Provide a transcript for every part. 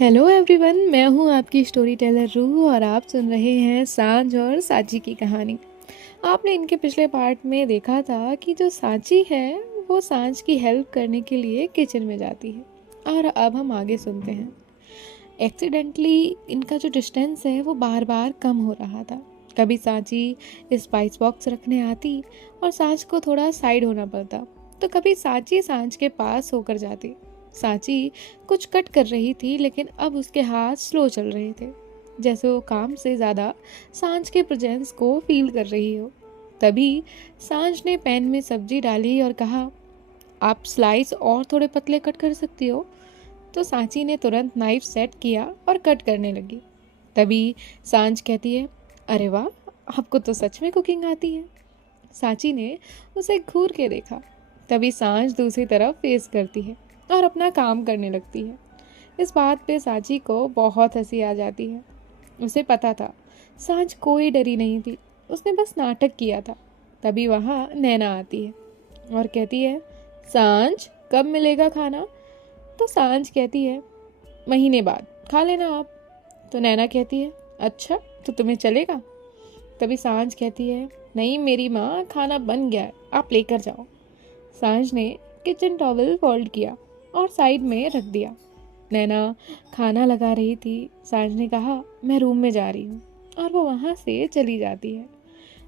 Hello everyone, मैं हूँ आपकी स्टोरी टेलर रूह और आप सुन रहे हैं सांझ और सांची की कहानी। आपने इनके पिछले पार्ट में देखा था कि जो सांची है वो सांझ की हेल्प करने के लिए किचन में जाती है। और अब हम आगे सुनते हैं। एक्सीडेंटली इनका जो डिस्टेंस है वो बार बार कम हो रहा था। कभी सांची स्पाइस बॉक्स रखने आती और सांझ को थोड़ा साइड होना पड़ता, तो कभी सांची सांझ के पास होकर जाती। सांची कुछ कट कर रही थी, लेकिन अब उसके हाथ स्लो चल रहे थे, जैसे वो काम से ज़्यादा सांझ के प्रेजेंस को फील कर रही हो। तभी सांझ ने पैन में सब्जी डाली और कहा, आप स्लाइस और थोड़े पतले कट कर सकती हो। तो सांची ने तुरंत नाइफ सेट किया और कट करने लगी। तभी सांझ कहती है, अरे वाह, आपको तो सच में कुकिंग आती है। सांची ने उसे घूर के देखा। तभी सांझ दूसरी तरफ फेस करती है और अपना काम करने लगती है। इस बात पे सांची को बहुत हंसी आ जाती है। उसे पता था सांझ कोई डरी नहीं थी, उसने बस नाटक किया था। तभी वहाँ नैना आती है और कहती है, सांझ कब मिलेगा खाना। तो सांझ कहती है, महीने बाद खा लेना आप। तो नैना कहती है, अच्छा तो तुम्हें चलेगा। तभी सांझ कहती है, नहीं मेरी माँ, खाना बन गया है, आप लेकर जाओ। सांझ ने किचन टॉवल फोल्ड किया और साइड में रख दिया। नैना खाना लगा रही थी। सांझ ने कहा, मैं रूम में जा रही हूँ, और वो वहाँ से चली जाती है।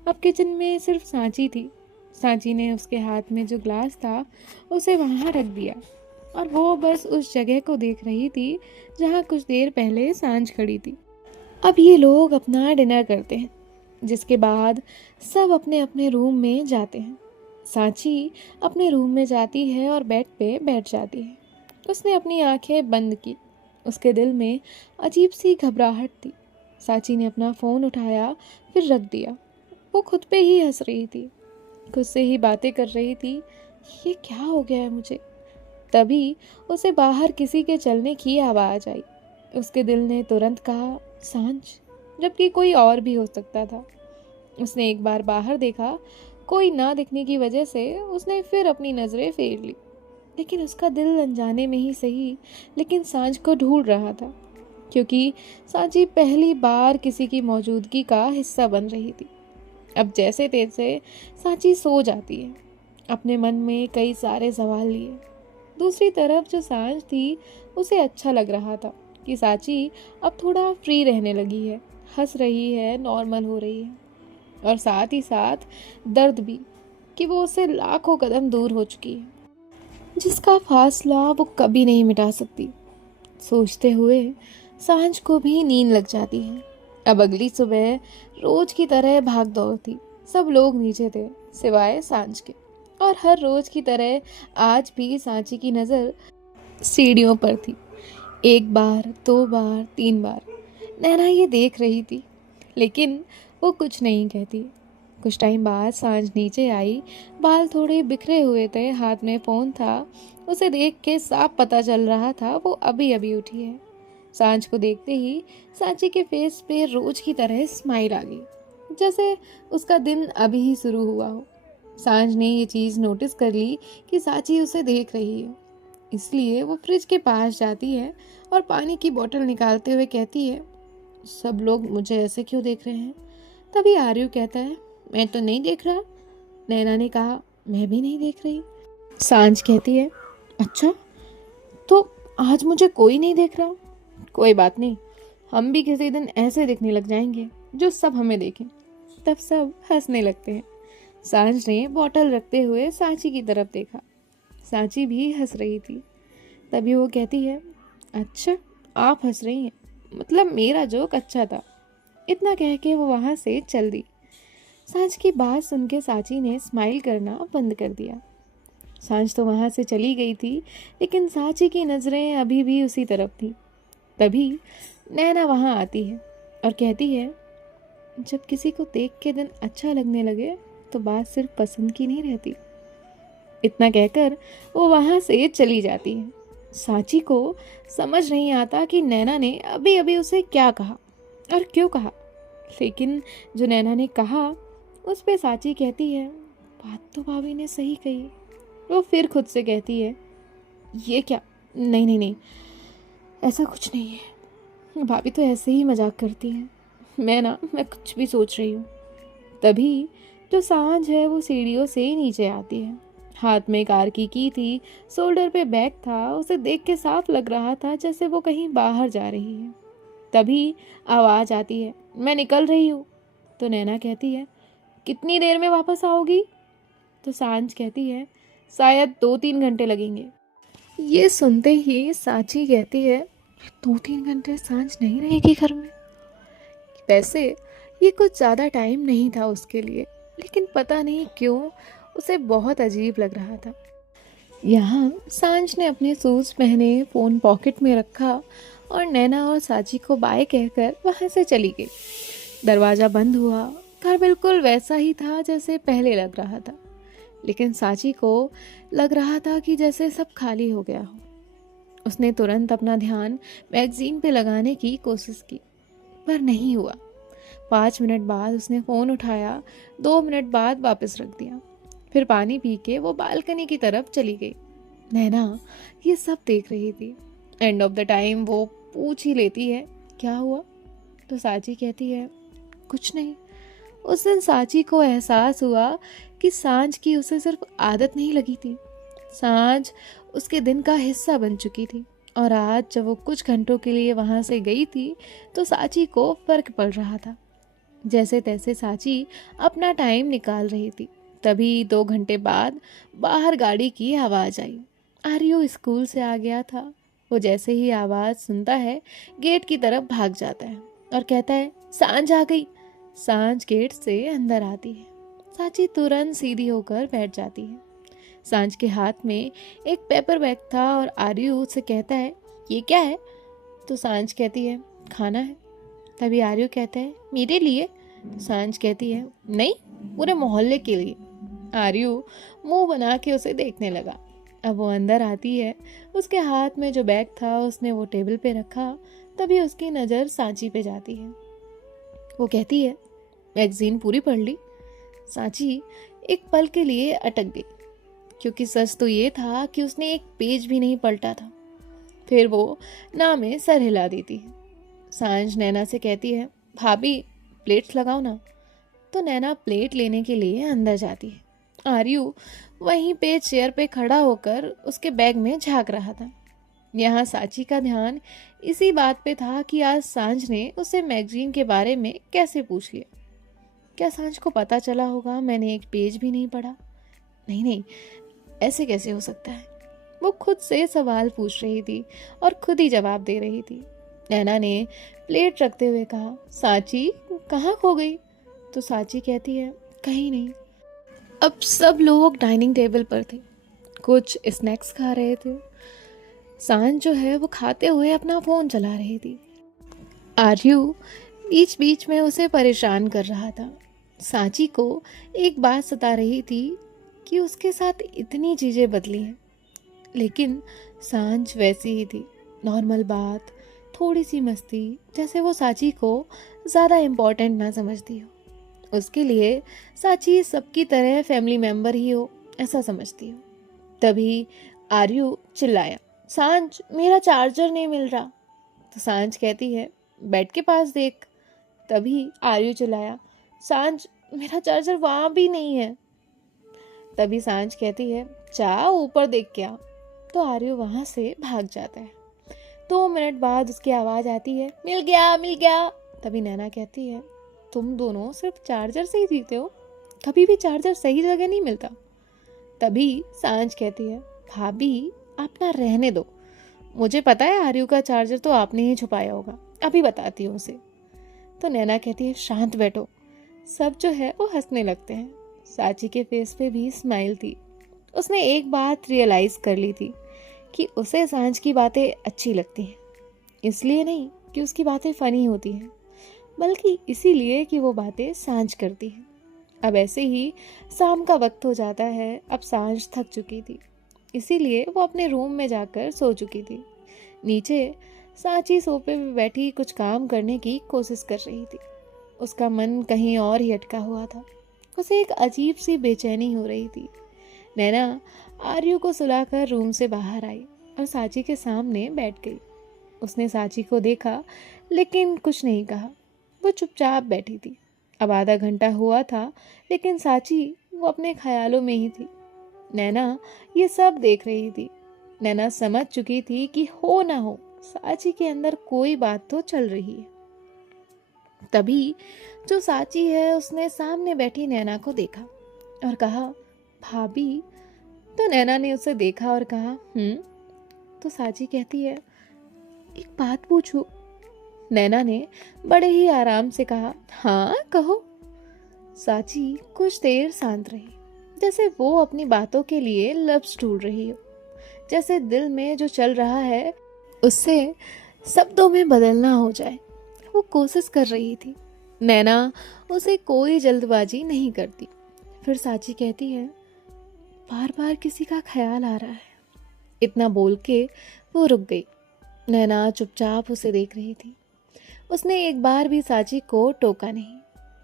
अब किचन में सिर्फ सांची थी। सांची ने उसके हाथ में जो ग्लास था उसे वहाँ रख दिया, और वो बस उस जगह को देख रही थी जहाँ कुछ देर पहले सांझ खड़ी थी। अब ये लोग अपना डिनर करते हैं, जिसके बाद सब अपने अपने रूम में जाते हैं। सांची अपने रूम में जाती है और बेड पे बैठ जाती है। उसने अपनी आंखें बंद की। उसके दिल में अजीब सी घबराहट थी। सांची ने अपना फ़ोन उठाया, फिर रख दिया। वो खुद पे ही हंस रही थी, खुद से ही बातें कर रही थी, ये क्या हो गया है मुझे। तभी उसे बाहर किसी के चलने की आवाज़ आई। उसके दिल ने तुरंत कहा, सांझ, जबकि कोई और भी हो सकता था। उसने एक बार बाहर देखा। कोई ना दिखने की वजह से उसने फिर अपनी नज़रें फेर ली, लेकिन उसका दिल अनजाने में ही सही, लेकिन सांझ को ढूंढ रहा था, क्योंकि सांची पहली बार किसी की मौजूदगी का हिस्सा बन रही थी। अब जैसे तैसे सांची सो जाती है, अपने मन में कई सारे सवाल लिए। दूसरी तरफ जो सांझ थी, उसे अच्छा लग रहा था कि सांची अब थोड़ा फ्री रहने लगी है, हंस रही है, नॉर्मल हो रही है। और साथ ही साथ दर्द भी, कि वो उससे लाखों कदम दूर हो चुकी है, जिसका फासला वो कभी नहीं मिटा सकती। सोचते हुए सांझ को भी नींद लग जाती है। अब अगली सुबह रोज की तरह भाग दौड़ थी। सब लोग नीचे थे सिवाय सांझ के, और हर रोज की तरह आज भी सांची की नज़र सीढ़ियों पर थी। एक बार, दो बार, तीन बार नैना ये देख रही थी, लेकिन वो कुछ नहीं कहती। कुछ टाइम बाद सांझ नीचे आई। बाल थोड़े बिखरे हुए थे, हाथ में फ़ोन था। उसे देख के साफ पता चल रहा था वो अभी अभी उठी है। सांझ को देखते ही सांची के फेस पे रोज की तरह स्माइल आ गई, जैसे उसका दिन अभी ही शुरू हुआ हो। सांझ ने ये चीज़ नोटिस कर ली कि सांची उसे देख रही है, इसलिए वो फ्रिज के पास जाती है और पानी की बोतल निकालते हुए कहती है, सब लोग मुझे ऐसे क्यों देख रहे हैं। तभी आर्यू कहता है, मैं तो नहीं देख रहा। नैना ने कहा, मैं भी नहीं देख रही। सांझ कहती है, अच्छा तो आज मुझे कोई नहीं देख रहा। कोई बात नहीं, हम भी किसी दिन ऐसे दिखने लग जाएंगे जो सब हमें देखें। तब सब हंसने लगते हैं। सांझ ने बोतल रखते हुए सांची की तरफ देखा। सांची भी हंस रही थी। तभी वो कहती है, अच्छा आप हंस रही हैं, मतलब मेरा जोक अच्छा था। इतना कह के वो वहाँ से चल दी। सांझ की बात सुन के सांची ने स्माइल करना बंद कर दिया। सांझ तो वहाँ से चली गई थी, लेकिन सांची की नज़रें अभी भी उसी तरफ थी। तभी नैना वहाँ आती है और कहती है, जब किसी को देख के दिन अच्छा लगने लगे तो बात सिर्फ पसंद की नहीं रहती। इतना कहकर वो वहाँ से चली जाती है। सांची को समझ नहीं आता कि नैना ने अभी अभी उसे क्या कहा और क्यों कहा, लेकिन जो नैना ने कहा उस पे सांची कहती है, बात तो भाभी ने सही कही। वो फिर खुद से कहती है, ये क्या, नहीं नहीं नहीं, ऐसा कुछ नहीं है, भाभी तो ऐसे ही मजाक करती हैं। मैं कुछ भी सोच रही हूँ। तभी जो सांझ है वो सीढ़ियों से नीचे आती है। हाथ में कार की थी, शोल्डर पे बैग था। उसे देख के साफ लग रहा था जैसे वो कहीं बाहर जा रही है। तभी आवाज़ आती है, मैं निकल रही हूँ। तो नैना कहती है, कितनी देर में वापस आओगी? तो सांझ कहती है, शायद 2-3 घंटे लगेंगे। ये सुनते ही सांची कहती है, 2-3 घंटे सांझ नहीं रहेगी घर में? वैसे ये कुछ ज़्यादा टाइम नहीं था उसके लिए, लेकिन पता नहीं क्यों उसे बहुत अजीब लग रहा था। यहाँ सांझ ने अपने शूज़ पहने, फ़ोन पॉकेट में रखा और नैना और साची को बाय कहकर वहाँ से चली गई। दरवाज़ा बंद हुआ। घर बिल्कुल वैसा ही था जैसे पहले लग रहा था, लेकिन साची को लग रहा था कि जैसे सब खाली हो गया हो। उसने तुरंत अपना ध्यान मैगज़ीन पे लगाने की कोशिश की, पर नहीं हुआ। 5 मिनट बाद उसने फ़ोन उठाया, 2 मिनट बाद वापस रख दिया। फिर पानी पी के वो बालकनी की तरफ चली गई। नैना ये सब देख रही थी। एंड ऑफ द टाइम वो पूछ ही लेती है, क्या हुआ? तो साची कहती है, कुछ नहीं। उस दिन साची को एहसास हुआ कि सांझ की उसे सिर्फ आदत नहीं लगी थी, सांझ उसके दिन का हिस्सा बन चुकी थी। और आज जब वो कुछ घंटों के लिए वहाँ से गई थी तो साची को फर्क पड़ रहा था। जैसे तैसे साची अपना टाइम निकाल रही थी। तभी 2 घंटे बाद बाहर गाड़ी की आवाज़ आई। आर्यो स्कूल से आ गया था। वो जैसे ही आवाज़ सुनता है गेट की तरफ भाग जाता है और कहता है, सांझ आ गई। सांझ गेट से अंदर आती है। साची तुरंत सीधी होकर बैठ जाती है। सांझ के हाथ में एक पेपर बैग था और आर्यो उससे कहता है, ये क्या है? तो सांझ कहती है, खाना है। तभी आर्यो कहता है, मेरे लिए? सांझ कहती है, नहीं, पूरे मोहल्ले के लिए। आर्यो मुंह बना के उसे देखने लगा। अब वो अंदर आती है। उसके हाथ में जो बैग था उसने वो टेबल पे रखा। तभी उसकी नज़र सांची पे जाती है। वो कहती है, मैगजीन पूरी पढ़ ली? सांची एक पल के लिए अटक गई, क्योंकि सच तो ये था कि उसने एक पेज भी नहीं पलटा था। फिर वो ना में सर हिला देती है। सांझ नैना से कहती है, भाभी प्लेट्स लगाओ ना। तो नैना प्लेट लेने के लिए अंदर जाती है। आर्यू वहीं पे चेयर पे खड़ा होकर उसके बैग में झांक रहा था। यहाँ साची का ध्यान इसी बात पे था कि आज सांझ ने उसे मैगजीन के बारे में कैसे पूछ लिया। क्या सांझ को पता चला होगा मैंने एक पेज भी नहीं पढ़ा? नहीं नहीं, ऐसे कैसे हो सकता है? वो खुद से सवाल पूछ रही थी और खुद ही जवाब दे रही थी। नैना ने प्लेट रखते हुए कहा, साची कहाँ खो गई? तो साची कहती है, कहीं नहीं। अब सब लोग डाइनिंग टेबल पर थे, कुछ स्नैक्स खा रहे थे। सांझ जो है वो खाते हुए अपना फ़ोन चला रही थी। आर्यू बीच बीच में उसे परेशान कर रहा था। सांची को एक बात सता रही थी कि उसके साथ इतनी चीज़ें बदली हैं, लेकिन सांझ वैसी ही थी। नॉर्मल बात, थोड़ी सी मस्ती, जैसे वो साची को ज़्यादा इम्पोर्टेंट ना समझती हो। उसके लिए साची सबकी तरह फैमिली मेम्बर ही हो, ऐसा समझती हो। तभी आर्यू चिल्लाया, सांझ मेरा चार्जर नहीं मिल रहा। तो सांझ कहती है, बेड के पास देख। तभी आर्यू चिल्लाया, सांझ मेरा चार्जर वहाँ भी नहीं है। तभी सांझ कहती है, जा ऊपर देख के आ। तो आर्यू वहाँ से भाग जाता है। 2 मिनट बाद उसकी आवाज़ आती है, मिल गया मिल गया। तभी नैना कहती है, तुम दोनों सिर्फ चार्जर से ही जीते हो, कभी भी चार्जर सही जगह नहीं मिलता। तभी सांझ कहती है, भाभी आप ना रहने दो, मुझे पता है आर्यू का चार्जर तो आपने ही छुपाया होगा, अभी बताती हूँ उसे। तो नैना कहती है, शांत बैठो। सब जो है वो हंसने लगते हैं। साची के फेस पे भी स्माइल थी। उसने एक बात रियलाइज कर ली थी कि उसे सांझ की बातें अच्छी लगती हैं। इसलिए नहीं कि उसकी बातें फनी होती हैं, बल्कि इसीलिए कि वो बातें सांझ करती है। अब ऐसे ही शाम का वक्त हो जाता है। अब सांझ थक चुकी थी, इसीलिए वो अपने रूम में जाकर सो चुकी थी। नीचे सांची सोफे पे बैठी कुछ काम करने की कोशिश कर रही थी। उसका मन कहीं और ही अटका हुआ था। उसे एक अजीब सी बेचैनी हो रही थी। नैना आर्यू को सुलाकर रूम से बाहर आई और साची के सामने बैठ गई। उसने सांची को देखा लेकिन कुछ नहीं कहा। वो चुपचाप बैठी थी। अब आधा घंटा हुआ था लेकिन सांची वो अपने ख्यालों में ही थी। नैना ये सब देख रही थी। नैना समझ चुकी थी कि हो ना हो सांची के अंदर कोई बात तो चल रही है। तभी जो सांची है उसने सामने बैठी नैना को देखा और कहा, भाभी। तो नैना ने उसे देखा और कहा, तो सांची कहती है, एक बात पूछूं? नैना ने बड़े ही आराम से कहा, हाँ कहो। सांची कुछ देर शांत रही, जैसे वो अपनी बातों के लिए लफ्ज ढूंढ रही हो, जैसे दिल में जो चल रहा है उससे शब्दों में बदलना हो जाए। वो कोशिश कर रही थी। नैना उसे कोई जल्दबाजी नहीं करती। फिर सांची कहती है, बार बार किसी का ख्याल आ रहा है। इतना बोल के वो रुक गई। नैना चुपचाप उसे देख रही थी। उसने एक बार भी सांची को टोका नहीं।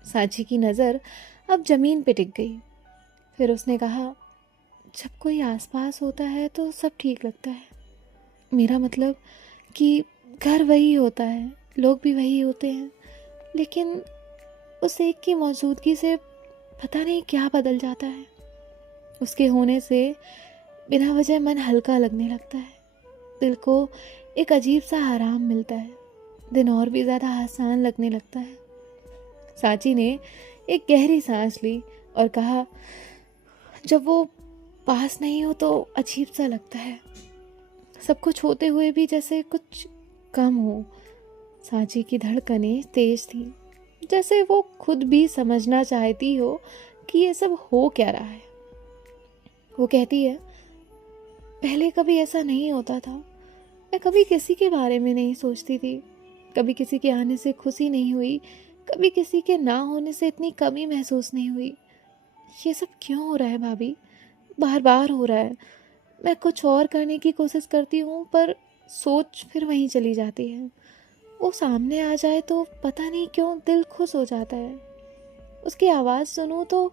सांची की नज़र अब जमीन पे टिक गई। फिर उसने कहा, जब कोई आसपास होता है तो सब ठीक लगता है। मेरा मतलब कि घर वही होता है, लोग भी वही होते हैं, लेकिन उस एक की मौजूदगी से पता नहीं क्या बदल जाता है। उसके होने से बिना वजह मन हल्का लगने लगता है। दिल को एक अजीब सा आराम मिलता है। दिन और भी ज़्यादा आसान लगने लगता है। सांची ने एक गहरी सांस ली और कहा, जब वो पास नहीं हो तो अजीब सा लगता है। सब कुछ होते हुए भी जैसे कुछ कम हो। सांची की धड़कनें तेज थी, जैसे वो खुद भी समझना चाहती हो कि ये सब हो क्या रहा है। वो कहती है, पहले कभी ऐसा नहीं होता था। मैं कभी किसी के बारे में नहीं सोचती थी। कभी किसी के आने से खुशी नहीं हुई। कभी किसी के ना होने से इतनी कमी महसूस नहीं हुई। ये सब क्यों हो रहा है भाभी? बार बार हो रहा है। मैं कुछ और करने की कोशिश करती हूँ पर सोच फिर वहीं चली जाती है। वो सामने आ जाए तो पता नहीं क्यों दिल खुश हो जाता है। उसकी आवाज़ सुनूं तो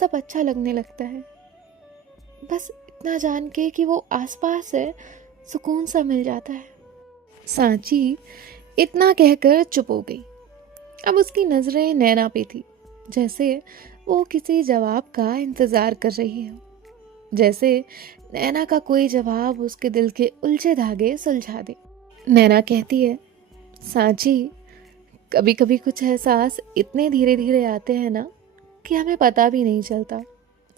सब अच्छा लगने लगता है। बस इतना जान के कि वो आसपास है, सुकून सा मिल जाता है। सांची इतना कहकर चुप हो गई। अब उसकी नज़रें नैना पे थी, जैसे वो किसी जवाब का इंतज़ार कर रही हो। जैसे नैना का कोई जवाब उसके दिल के उलझे धागे सुलझा दे। नैना कहती है, सांची, कभी कभी कुछ एहसास इतने धीरे धीरे आते हैं ना कि हमें पता भी नहीं चलता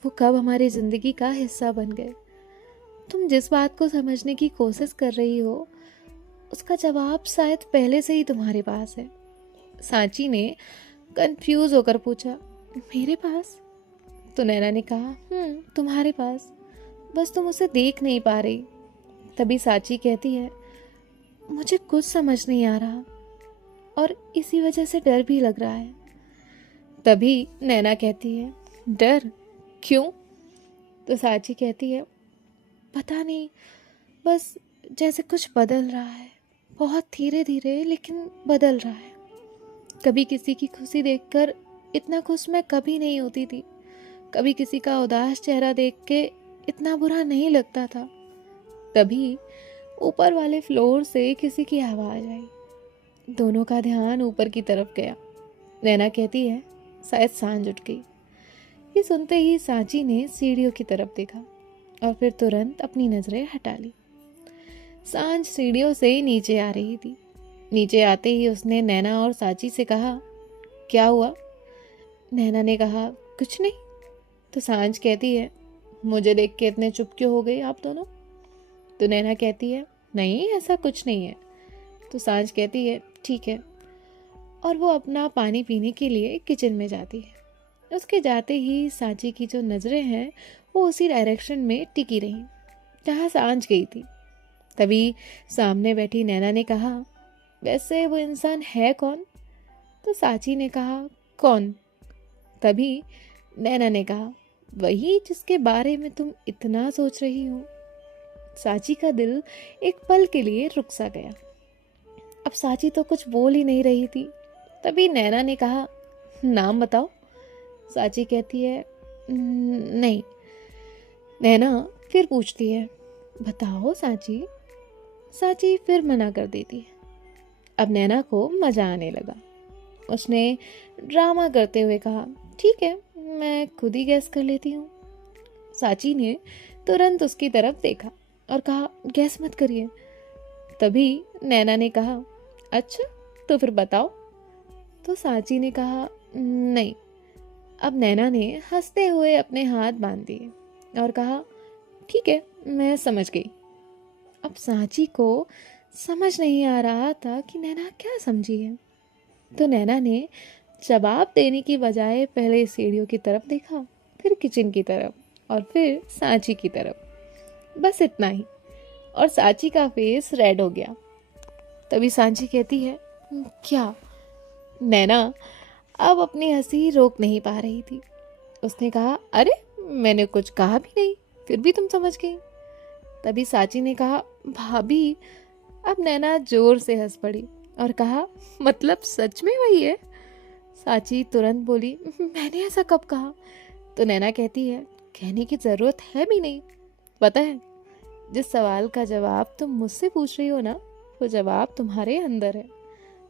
वो कब हमारी ज़िंदगी का हिस्सा बन गए। तुम जिस बात को समझने की कोशिश कर रही हो उसका जवाब शायद पहले से ही तुम्हारे पास है। सांची ने कंफ्यूज होकर पूछा, मेरे पास? तो नैना ने कहा, तुम्हारे पास, बस तुम उसे देख नहीं पा रही। तभी सांची कहती है, मुझे कुछ समझ नहीं आ रहा और इसी वजह से डर भी लग रहा है। तभी नैना कहती है, डर? क्यों? तो सांची कहती है, पता नहीं, बस जैसे कुछ बदल रहा है, बहुत धीरे धीरे लेकिन बदल रहा है। कभी किसी की खुशी देखकर इतना खुश मैं कभी नहीं होती थी। कभी किसी का उदास चेहरा देख के इतना बुरा नहीं लगता था। तभी ऊपर वाले फ्लोर से किसी की आवाज़ आई। दोनों का ध्यान ऊपर की तरफ गया। नैना कहती है, शायद सांझ उठ गई। ये सुनते ही सांची ने सीढ़ियों की तरफ देखा और फिर तुरंत अपनी नज़रें हटा ली। सांझ सीढ़ियों से नीचे आ रही थी। नीचे आते ही उसने नैना और सांची से कहा, क्या हुआ? नैना ने कहा, कुछ नहीं। तो सांझ कहती है, मुझे देख के इतने चुप क्यों हो गए आप दोनों? तो नैना कहती है, नहीं ऐसा कुछ नहीं है। तो सांझ कहती है, ठीक है। और वो अपना पानी पीने के लिए किचन में जाती है। उसके जाते ही सांची की जो नज़रें हैं वो उसी डायरेक्शन में टिकी रहीं जहाँ सांझ गई थी। तभी सामने बैठी नैना ने कहा, वैसे वो इंसान है कौन? तो सांची ने कहा, कौन? तभी नैना ने कहा, वही जिसके बारे में तुम इतना सोच रही हो। सांची का दिल एक पल के लिए रुक सा गया। अब सांची तो कुछ बोल ही नहीं रही थी। तभी नैना ने कहा, नाम बताओ। सांची कहती है, नहीं। नैना फिर पूछती है, बताओ सांची। साची फिर मना कर देती है। अब नैना को मजा आने लगा। उसने ड्रामा करते हुए कहा, ठीक है, मैं खुद ही गैस कर लेती हूँ। साची ने तुरंत उसकी तरफ देखा और कहा, गैस मत करिए। तभी नैना ने कहा, अच्छा तो फिर बताओ। तो साची ने कहा, नहीं। अब नैना ने हंसते हुए अपने हाथ बांध दिए और कहा, ठीक है, मैं समझ गई। अब सांची को समझ नहीं आ रहा था कि नैना क्या समझी है। तो नैना ने जवाब देने की बजाय पहले सीढ़ियों की तरफ देखा, फिर किचन की तरफ और फिर सांची की तरफ। बस इतना ही। और सांची का फेस रेड हो गया। तभी सांची कहती है, क्या? नैना अब अपनी हंसी रोक नहीं पा रही थी। उसने कहा, अरे मैंने कुछ कहा भी नहीं, फिर भी तुम समझ गई। तभी सांची ने कहा, भाभी। अब नैना जोर से हंस पड़ी और कहा, मतलब सच में वही है? सांची तुरंत बोली, मैंने ऐसा कब कहा? तो नैना कहती है, कहने की जरूरत है भी नहीं। पता है, जिस सवाल का जवाब तुम मुझसे पूछ रही हो ना, वो जवाब तुम्हारे अंदर है।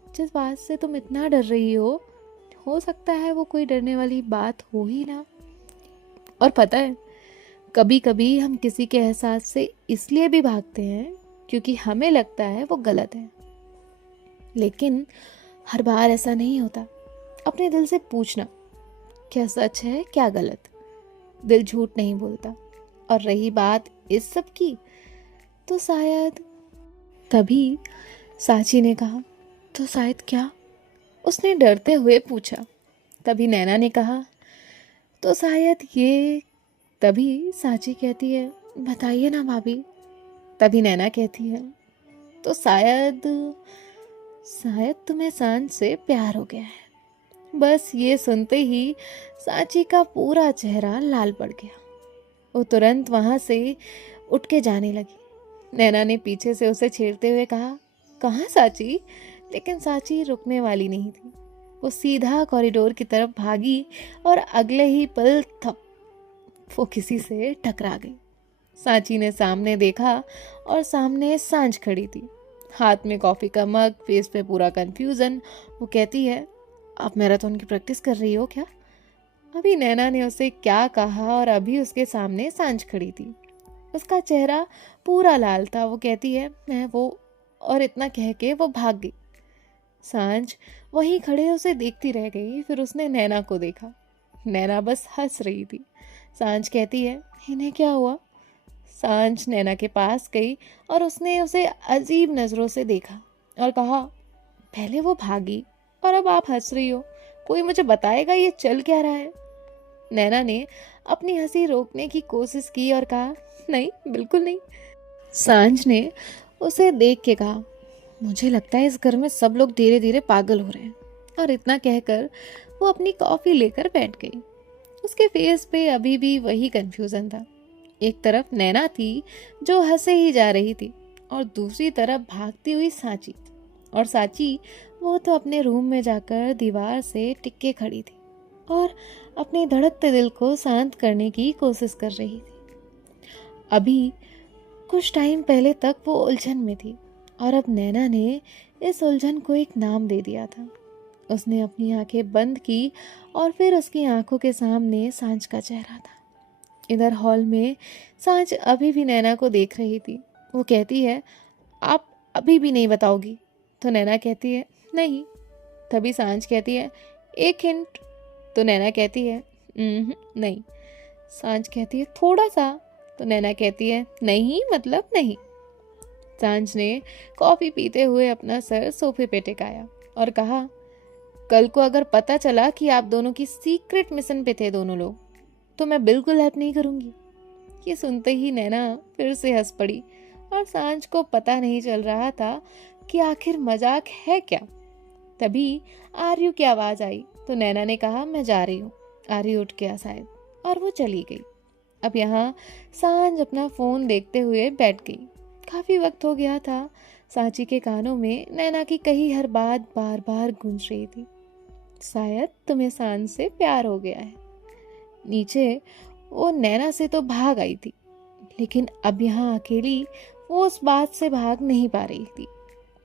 जिस बात से तुम इतना डर रही हो सकता है वो कोई डरने वाली बात हो ही ना। और पता है, कभी कभी हम किसी के एहसास से इसलिए भी भागते हैं क्योंकि हमें लगता है वो गलत है। लेकिन हर बार ऐसा नहीं होता। अपने दिल से पूछना, क्या सच है क्या गलत? दिल झूठ नहीं बोलता। और रही बात इस सब की, तो शायद। तभी सांची ने कहा, तो शायद क्या? उसने डरते हुए पूछा। तभी नैना ने कहा, तो शायद ये। तभी सांची कहती है, बताइए ना भाभी। तभी नैना कहती है, तो शायद शायद तुम्हें सांच से प्यार हो गया है। बस ये सुनते ही सांची का पूरा चेहरा लाल पड़ गया। वो तुरंत वहां से उठ के जाने लगी। नैना ने पीछे से उसे छेड़ते हुए कहा, कहाँ सांची? लेकिन सांची रुकने वाली नहीं थी। वो सीधा कॉरिडोर की तरफ भागी और अगले ही पल थप वो किसी से टकरा गई। सांची ने सामने देखा और सामने सांझ खड़ी थी, हाथ में कॉफी का मग, फेस पे पूरा कंफ्यूजन। वो कहती है, आप मैराथन की प्रैक्टिस कर रही हो क्या? अभी नैना ने उसे क्या कहा और अभी उसके सामने सांझ खड़ी थी। उसका चेहरा पूरा लाल था। वो कहती है, मैं वो। और इतना कह के वो भाग गई। सांझ वहीं खड़े उसे देखती रह गई। फिर उसने नैना को देखा। नैना बस हंस रही थी। सांझ कहती है, इन्हें क्या हुआ? सांझ नैना के पास गई और उसने उसे अजीब नजरों से देखा और कहा, पहले वो भागी और अब आप हंस रही हो। कोई मुझे बताएगा ये चल क्या रहा है? नैना ने अपनी हंसी रोकने की कोशिश की और कहा, नहीं, बिल्कुल नहीं। सांझ ने उसे देख के कहा, मुझे लगता है इस घर में सब लोग धीरे धीरे पागल हो रहे हैं। और इतना कहकर वो अपनी कॉफी लेकर बैठ गई। उसके फेस पे अभी भी वही कंफ्यूजन था। एक तरफ नैना थी जो हंसे ही जा रही थी और दूसरी तरफ भागती हुई सांची। और सांची, वो तो अपने रूम में जाकर दीवार से टिक के खड़ी थी और अपने धड़कते दिल को शांत करने की कोशिश कर रही थी। अभी कुछ टाइम पहले तक वो उलझन में थी और अब नैना ने इस उलझन को एक नाम दे दिया था। उसने अपनी आंखें बंद की और फिर उसकी आंखों के सामने सांझ का चेहरा था। इधर हॉल में सांझ अभी भी नैना को देख रही थी। वो कहती है, आप अभी भी नहीं बताओगी? तो नैना कहती है, नहीं। तभी सांझ कहती है, एक हिंट? तो नैना कहती है, नहीं। सांझ कहती है, थोड़ा सा? तो नैना कहती है, नहीं मतलब नहीं। सांझ ने कॉफी पीते हुए अपना सर सोफे पे टिकाया और कहा, कल को अगर पता चला कि आप दोनों की सीक्रेट मिशन पे थे दोनों लोग, तो मैं बिल्कुल हेल्प नहीं करूंगी। ये सुनते ही नैना फिर से हंस पड़ी और सांझ को पता नहीं चल रहा था कि आखिर मजाक है क्या। तभी आर्यू की आवाज आई तो नैना ने कहा, मैं जा रही हूँ। आर्यू उठ गया शायद और वो चली गई। अब यहाँ सांझ अपना फोन देखते हुए बैठ गई। काफी वक्त हो गया था। सांची के कानों में नैना की कही हर बात बार बार गूंज रही थी, शायद तुम्हें सांझ से प्यार हो गया है। नीचे वो नैना से तो भाग आई थी, लेकिन अब यहाँ अकेली वो उस बात से भाग नहीं पा रही थी।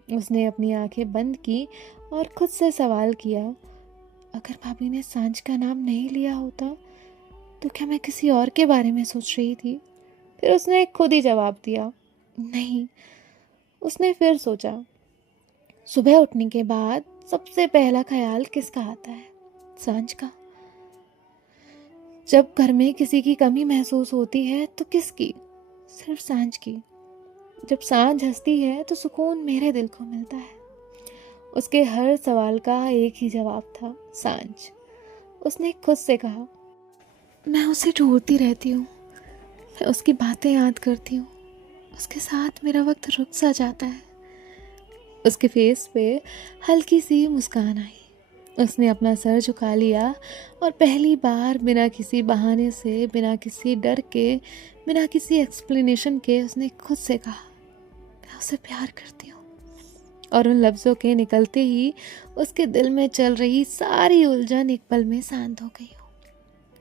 उसने अपनी आंखें बंद की और खुद से सवाल किया, अगर भाभी ने सांझ का नाम नहीं लिया होता तो क्या मैं किसी और के बारे में सोच रही थी? फिर उसने खुद ही जवाब दिया, नहीं। उसने फिर सोचा, सुबह उठने के बाद सबसे पहला ख्याल किसका आता है? सांझ का। जब घर में किसी की कमी महसूस होती है तो किसकी? सिर्फ सांझ की। जब सांझ हंसती है तो सुकून मेरे दिल को मिलता है। उसके हर सवाल का एक ही जवाब था, सांझ। उसने खुद से कहा, मैं उसे ढूंढती रहती हूँ, मैं उसकी बातें याद करती हूँ, उसके साथ मेरा वक्त रुक सा जाता है। उसके फेस पे हल्की सी मुस्कान आई। उसने अपना सर झुका लिया और पहली बार बिना किसी बहाने से, बिना किसी डर के, बिना किसी एक्सप्लेनेशन के उसने खुद से कहा, मैं उसे प्यार करती हूँ। और उन लफ्ज़ों के निकलते ही उसके दिल में चल रही सारी उलझन एक पल में शांत हो गई हो,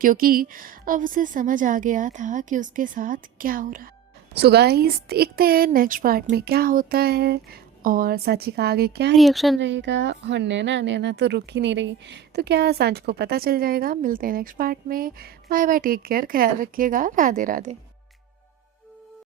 क्योंकि अब उसे समझ आ गया था कि उसके साथ क्या हो रहा है। सो गाइस, देखते हैं नेक्स्ट पार्ट में क्या होता है और सांची का आगे क्या रिएक्शन रहेगा। और नैना नैना तो रुक ही नहीं रही, तो क्या सांच को पता चल जाएगा? मिलते हैं नेक्स्ट पार्ट में। बाय बाय, टेक केयर, ख्याल रखिएगा, राधे राधे।